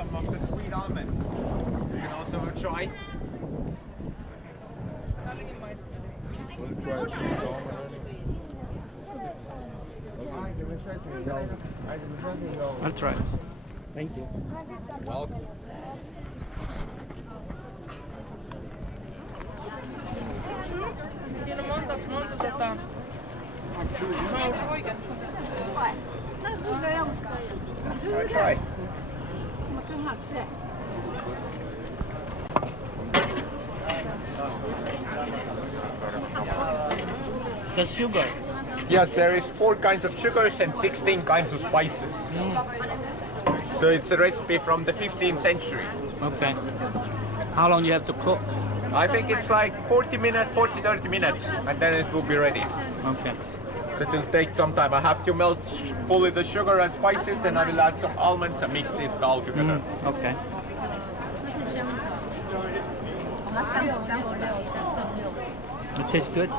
some of the sweet almonds. You can also try. We'll try sweet almond. I'll try. Thank you. Welcome. Siin on monta seda. Try. The sugar. Yes, there is 4 kinds of sugars and 16 kinds of spices. So it's a recipe from the 15th century. Okay. How long you have to cook? I think it's like 30 minutes, and then it will be ready. Okay. So it will take some time. I have to melt fully the sugar and spices, then I will add some almonds and mix it all together. Okay. It tastes good.